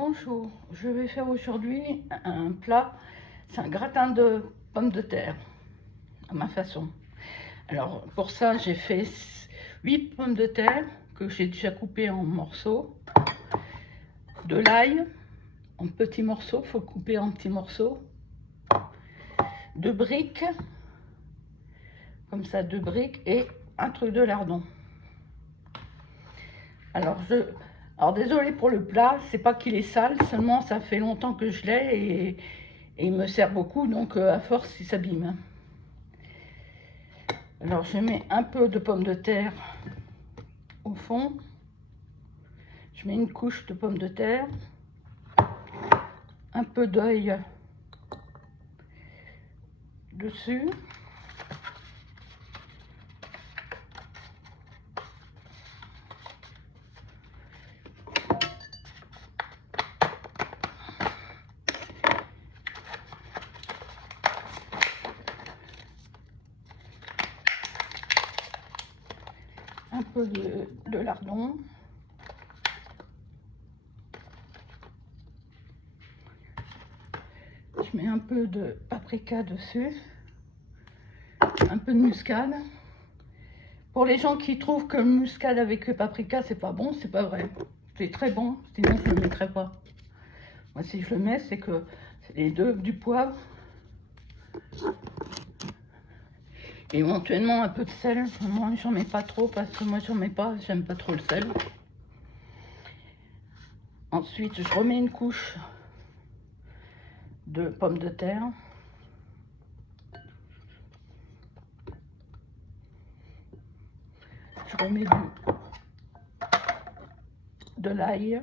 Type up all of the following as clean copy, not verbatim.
Bonjour, je vais faire aujourd'hui un plat, c'est un gratin de pommes de terre, à ma façon. Alors pour ça j'ai fait 8 pommes de terre que j'ai déjà coupées en morceaux, de l'ail en petits morceaux, il faut couper en petits morceaux, 2 briques, comme ça 2 briques et un truc de lardon. Alors désolé pour le plat, c'est pas qu'il est sale, seulement ça fait longtemps que je l'ai et il me sert beaucoup, donc à force il s'abîme. Alors je mets un peu de pommes de terre au fond, je mets une couche de pommes de terre, un peu d'ail dessus, un peu de lardon, je mets un peu de paprika dessus, un peu de muscade. Pour les gens qui trouvent que le muscade avec le paprika c'est pas bon, c'est pas vrai, c'est très bon, sinon je le mettrais pas. Moi si je le mets c'est que c'est les deux, du poivre et éventuellement un peu de sel. Moi j'en mets pas trop parce que moi j'en mets pas, j'aime pas trop le sel. Ensuite je remets une couche de pommes de terre, je remets de l'ail,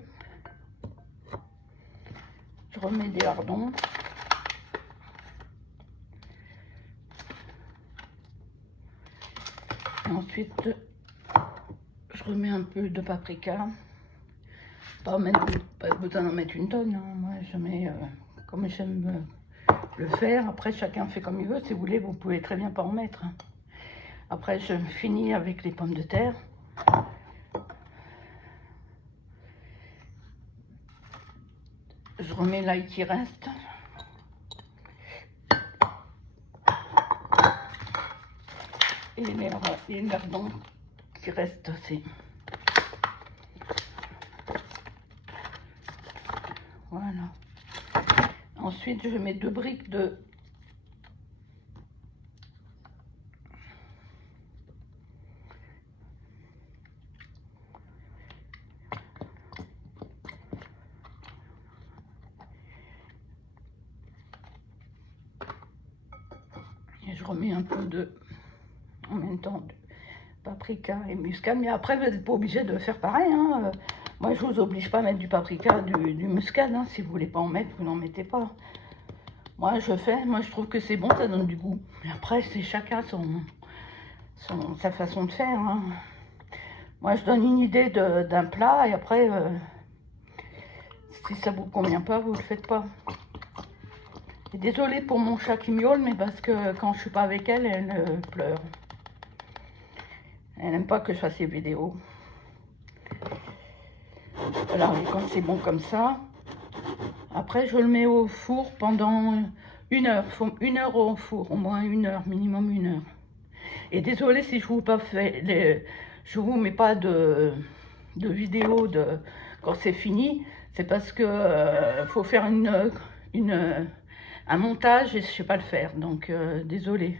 je remets des lardons, et ensuite je remets un peu de paprika. Pas besoin d'en mettre une tonne, hein. Moi je mets comme j'aime le faire. Après chacun fait comme il veut, si vous voulez vous pouvez très bien pas en mettre, hein. Après je finis avec les pommes de terre. Je remets l'ail qui reste. Et les lardons qui restent aussi. Voilà. Ensuite, je mets 2 briques de et je remets un peu en même temps de paprika et muscade. Mais après, vous n'êtes pas obligé de faire pareil, hein. Moi, je vous oblige pas à mettre du paprika, du muscade, hein. Si vous voulez pas en mettre, vous n'en mettez pas. Moi, je trouve que c'est bon, ça donne du goût. Mais après, c'est chacun sa façon de faire, hein. Moi, je donne une idée d'un plat et après, si ça vous convient pas, vous le faites pas. Et désolée pour mon chat qui miaule, mais parce que quand je suis pas avec elle, elle pleure. Elle n'aime pas que je fasse ces vidéos. Alors, quand c'est bon comme ça, après, je le mets au four pendant 1 heure. Il faut 1 heure au four, au moins 1 heure, minimum 1 heure. Et désolée si je vous mets pas de vidéo quand c'est fini. C'est parce que faut faire un montage et je sais pas le faire. Donc, désolée.